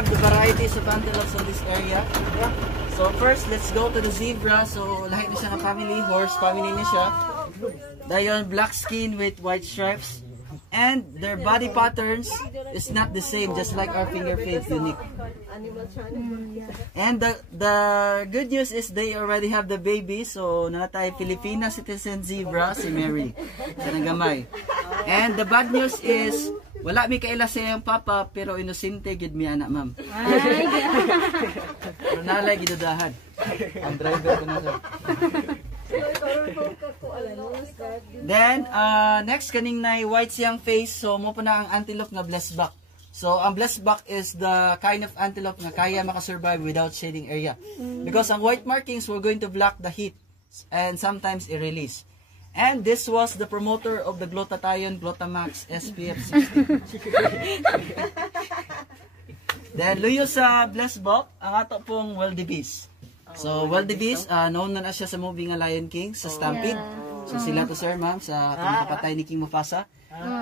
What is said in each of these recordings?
have the varieties of antelopes in this area. So first, let's go to the zebra. So lahat na siya ng family, horse family na siya. Dayon, black skin with white stripes. And their body patterns is not the same, just like our finger face, unique. And the good news is they already have the baby. So natay Filipina citizen zebra, si Mary. Kanang gamay. And the bad news is, wala mi kaila sa iyang papa, pero inosente gid mi anak, ma'am. Pero nalay gidudahan. Ang driver ko na siya. Then, next kaning na white siyang face. So, mo pa na ang antelope nga blessback. So, ang blessback is the kind of antelope nga kaya makasurvive without shading area. Because ang white markings were going to block the heat and sometimes i-release. And this was the promoter of the glutathione Glutamax SPF 60. Then, luyo sa blessback, ang ato pong wildebeest. So, wildebeest, known na siya sa movie nga Lion King, sa Stampede. So, sila to sir, ma'am, sa pinakapatay ni King Mufasa.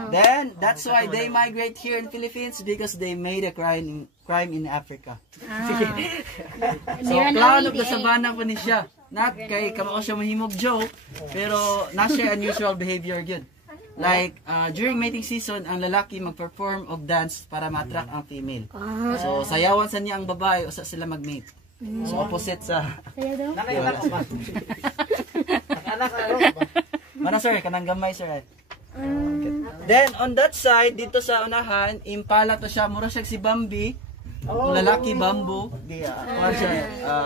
Then, that's why they migrate here in Philippines because they made a crime in Africa. So, clown of the savannah po ni siya. Not kay kamao siya mahimog joke, pero na siya unusual behavior yun. Like, during mating season, ang lalaki mag-perform of dance para ma-attract ang female. So, sayawan sa niya ang babae o sa sila mag-mate. So, opposite sa... Mana sir, kanang gamay sir. Then, on that side, dito sa unahan, impala to siya. Mura siya si Bambi. Kung lalaki, bambu. Mura siya,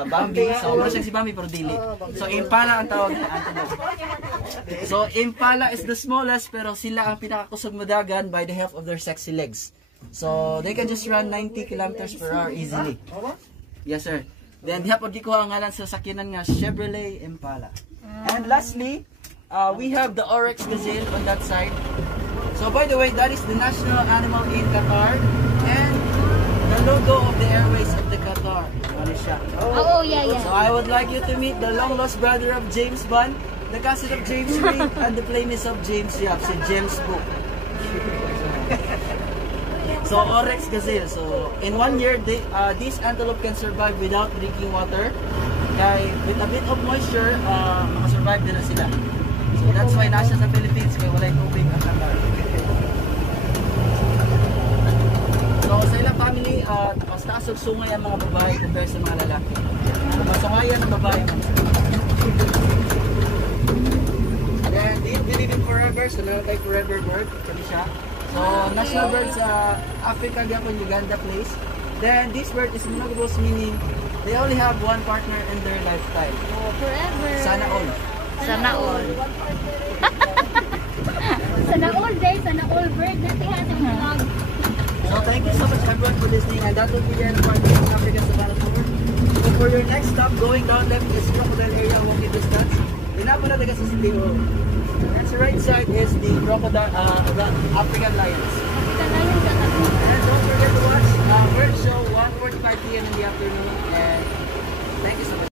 Bambi. So, mura siya si Bambi, pero dili. So, impala ang tawag ng antelope. So, impala is the smallest, pero sila ang pinakakusog madagan by the help of their sexy legs. So, they can just run 90 kilometers per hour easily. Yes, sir. Then, hapon di ko ang ngalan sa sakinan nga Chevrolet Impala. And lastly, we have the Oryx gazelle on that side. So, by the way, that is the national animal in Qatar. And the logo of the airways of the Qatar. Ano siya? Oh, yeah. So, I would like you to meet the long-lost brother of James Bond, the cousin of James Reed, and the playmate of James Yap, si James Book. So, Oryx gazelle. So, in 1 year, these antelope can survive without drinking water. Kaya, with a bit of moisture, makasurvive din na sila. So, that's why nasa sa Philippines, kaya walay tubig ang Qatar. So, sa ilang family, mas taas og sungay ang mga babae compared sa mga lalaki. Mas sungayan ang babae. Then, do you believe in forever? So, like forever bird. Kami siya. So, national bird sa Africa, Gabon, Uganda place. Then, this bird is monogamous, meaning they only have one partner in their lifetime. Oh, forever. Sana all. Sana all. Sana all day, sana all bird. Nothing has a vlog. So, thank you so much everyone for listening. And that will be the end of our Africa Savannah Tour. So, for your next stop, going down left is crocodile area, walking distance. Dinapo na taga sa City Hall. And sa right side is the crocodile, the African lions. African lions at ako. And don't forget to watch Bird Show 1:45 p.m. in the afternoon. And thank you so much.